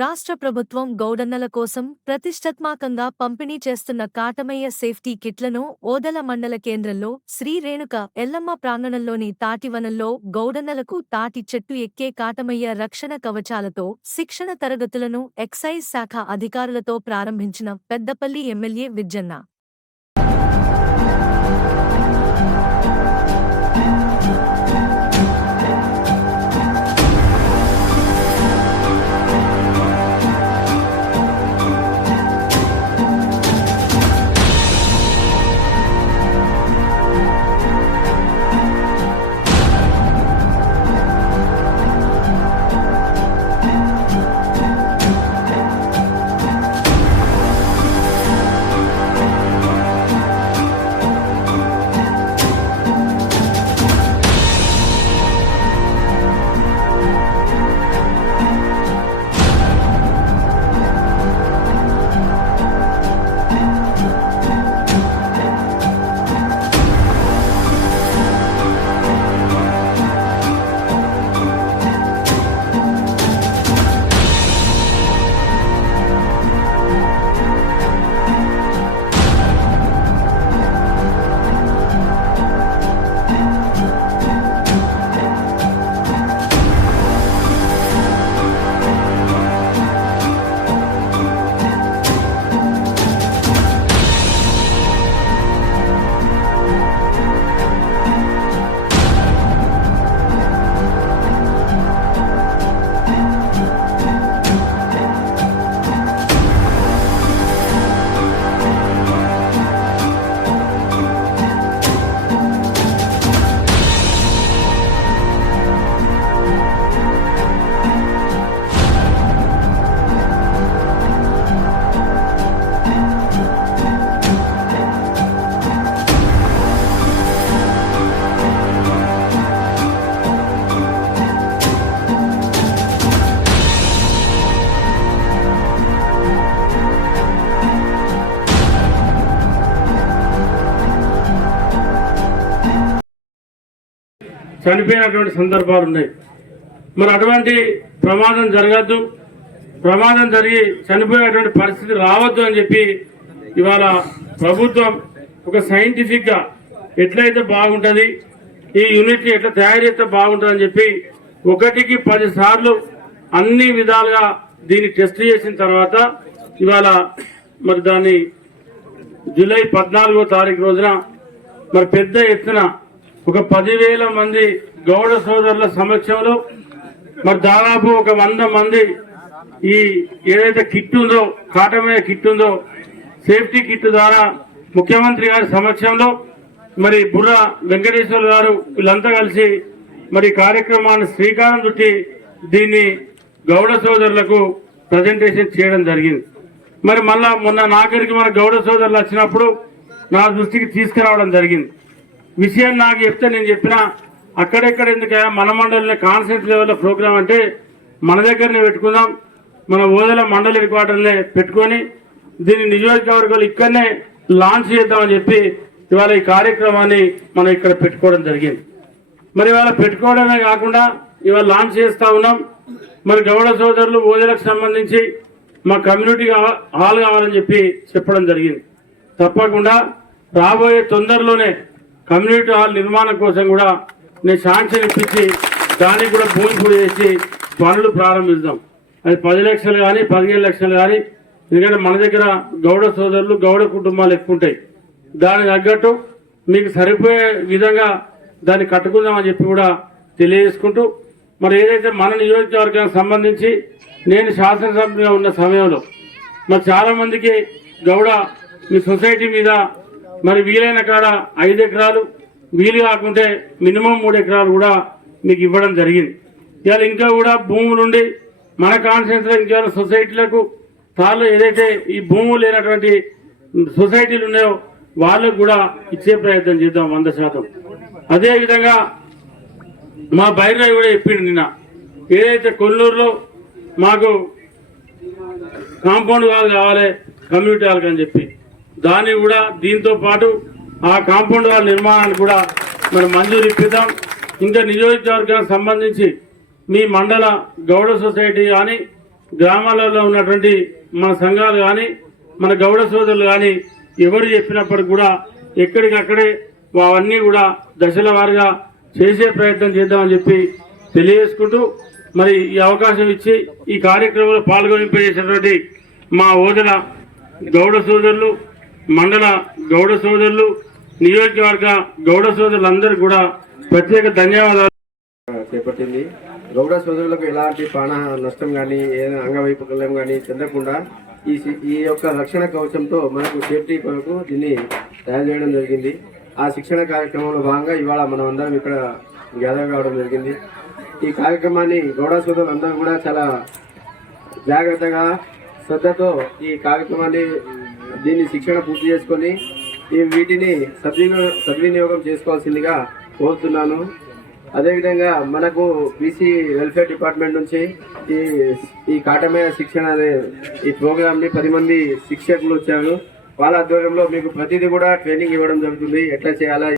రాష్ట్ర ప్రభుత్వం గౌడన్నల కోసం ప్రతిష్టాత్మకంగా పంపిణీ చేస్తున్న కాటమయ్య సేఫ్టీ కిట్లను ఓదెల మండల కేంద్రంలో శ్రీ రేణుక ఎల్లమ్మ ప్రాంగణంలోని తాటివనంలో గౌడన్నలకు తాటి చెట్టు ఎక్కే కాటమయ్య రక్షణ కవచాలతో శిక్షణ తరగతులను ఎక్సైజ్ శాఖ అధికారులతో ప్రారంభించిన పెద్దపల్లి ఎమ్మెల్యే విజ్జన్న. చనిపోయినటువంటి సందర్భాలు ఉన్నాయి. మరి అటువంటి ప్రమాదం జరగద్దు, ప్రమాదం జరిగి చనిపోయేటువంటి పరిస్థితి రావద్దు అని చెప్పి ఇవాళ ప్రభుత్వం ఒక సైంటిఫిక్గా ఎట్లయితే బాగుంటుంది, ఈ యూనిట్ని ఎట్లా తయారు చేస్తే బాగుంటుంది అని చెప్పి 1కి 10 సార్లు అన్ని విధాలుగా దీన్ని టెస్ట్ చేసిన తర్వాత ఇవాళ మరి దాన్ని జూలై 14వ తారీఖు రోజున మరి పెద్ద ఎత్తున ఒక 10,000 మంది గౌడ సోదరుల సమక్షంలో మరి దాదాపు ఒక 100 మంది ఈ ఏదైతే కిట్ ఉందో, కాటమయ్య కిట్ ఉందో, సేఫ్టీ కిట్ ద్వారా ముఖ్యమంత్రి గారి సమక్షంలో మరి బుర్ర వెంకటేశ్వర గారు వీళ్ళంతా కలిసి మరి కార్యక్రమాన్ని శ్రీకారం చుట్టి దీన్ని గౌడ సోదరులకు ప్రజెంటేషన్ చేయడం జరిగింది. మరి మళ్ళా మొన్న నాగరికి మన గౌడ సోదరులు వచ్చినప్పుడు నా దృష్టికి తీసుకురావడం జరిగింది. విషయం నాకు చెప్తే నేను చెప్పినా అక్కడెక్కడ ఎందుకయ్యా మన మండలిని కాన్సెప్ట్ లెవెల్లో ప్రోగ్రామ్ అంటే మన దగ్గరనే పెట్టుకుందాం, మన ఓదెల మండలి హెడ్క్వార్టర్నే పెట్టుకొని దీన్ని నియోజకవర్గాలు ఇక్కడనే లాంచ్ చేద్దామని చెప్పి ఇవాళ ఈ కార్యక్రమాన్ని మనం ఇక్కడ పెట్టుకోవడం జరిగింది. మరి ఇవాళ పెట్టుకోవడమే కాకుండా ఇవాళ లాంచ్ చేస్తూ ఉన్నాం. మరి గౌడ సోదరులు ఓదెలకు సంబంధించి మా కమ్యూనిటీ హాల్ కావాలని చెప్పి చెప్పడం జరిగింది. తప్పకుండా రాబోయే తొందరలోనే కమ్యూనిటీ హాల్ నిర్మాణం కోసం కూడా నేను శాంక్షన్ ఇప్పించి దానికి కూడా భూమి పూజ చేసి పనులు ప్రారంభిస్తాం. అది 10 లక్షలు కానీ 15 లక్షలు కానీ, ఎందుకంటే మన దగ్గర గౌడ సోదరులు గౌడ కుటుంబాలు ఎక్కువ ఉంటాయి. దానికి తగ్గట్టు మీకు సరిపోయే విధంగా దాన్ని కట్టుకుందామని చెప్పి కూడా తెలియజేసుకుంటూ మరి ఏదైతే మన నియోజకవర్గానికి సంబంధించి నేను శాసనసభ్యుగా ఉన్న సమయంలో మరి చాలామందికి గౌడ మీ సొసైటీ మీద మరి వీలైన కాడ 5 ఎకరాలు, వీలు కాకుంటే మినిమం 3 ఎకరాలు కూడా మీకు ఇవ్వడం జరిగింది. ఇవాళ ఇంకా కూడా భూములుండి మన కాన్స్టిట్యూన్సీలో ఇంకా సొసైటీలకు తాళ్ళు ఏదైతే ఈ భూములు లేనటువంటి సొసైటీలు ఉన్నాయో వాళ్ళకు కూడా ఇచ్చే ప్రయత్నం చేద్దాం 100%. అదేవిధంగా మా బైరాయి కూడా చెప్పిండు నిన్న, ఏదైతే కొల్లూరులో మాకు కాంపౌండ్ వాల్ కావాలి కమ్యూనిటీ హాల్కి అని చెప్పి దాన్ని కూడా దీంతో పాటు ఆ కాంపౌండ్ వాల్ నిర్మాణాన్ని కూడా మనం మంజూరు ఇప్పిద్దాం. ఇంకా నియోజకవర్గానికి సంబంధించి మీ మండల గౌడ సొసైటీ కానీ గ్రామాలలో ఉన్నటువంటి మన సంఘాలు కానీ మన గౌడ సోదరులు కానీ ఎవరు చెప్పినప్పటికి కూడా ఎక్కడికక్కడే అవన్నీ కూడా దశల వారీగా చేసే ప్రయత్నం చేద్దామని చెప్పి తెలియజేసుకుంటూ మరి ఈ అవకాశం ఇచ్చి ఈ కార్యక్రమంలో పాల్గొనింపజేసినటువంటి మా ఓదల గౌడ సోదరులు, మండల గౌడ సోదరులు, నియోజకవర్గ గౌడ సోదరులందరూ కూడా ప్రత్యేక ధన్యవాదాలు చేపట్టింది. గౌడ సోదరులకు ఎలాంటి ప్రాణ నష్టం కానీ ఏదైనా అంగవైకల్యం కానీ చెందకుండా ఈ యొక్క రక్షణ కవచంతో మనకు సేఫ్టీ కొరకు దీన్ని తయారు చేయడం జరిగింది. ఆ శిక్షణ కార్యక్రమంలో భాగంగా ఇవాళ మనం అందరం ఇక్కడ గ్యాదర్ కావడం జరిగింది. ఈ కార్యక్రమాన్ని గౌడ సోదరులు అందరూ కూడా చాలా జాగ్రత్తగా శ్రద్ధతో ఈ కార్యక్రమాన్ని దీన్ని శిక్షణ పూర్తి చేసుకొని వీటిని సద్వినియోగం చేసుకోవాల్సిందిగా కోరుతున్నాను. అదేవిధంగా మనకు బీసీ వెల్ఫేర్ డిపార్ట్మెంట్ నుంచి ఈ కాటమయ్య శిక్షణ అనే ఈ ప్రోగ్రామ్ని 10 మంది శిక్షకులు వచ్చారు. వాళ్ళ ఆధ్వర్యంలో మీకు ప్రతిదీ కూడా ట్రైనింగ్ ఇవ్వడం జరుగుతుంది. ఎట్లా చేయాలా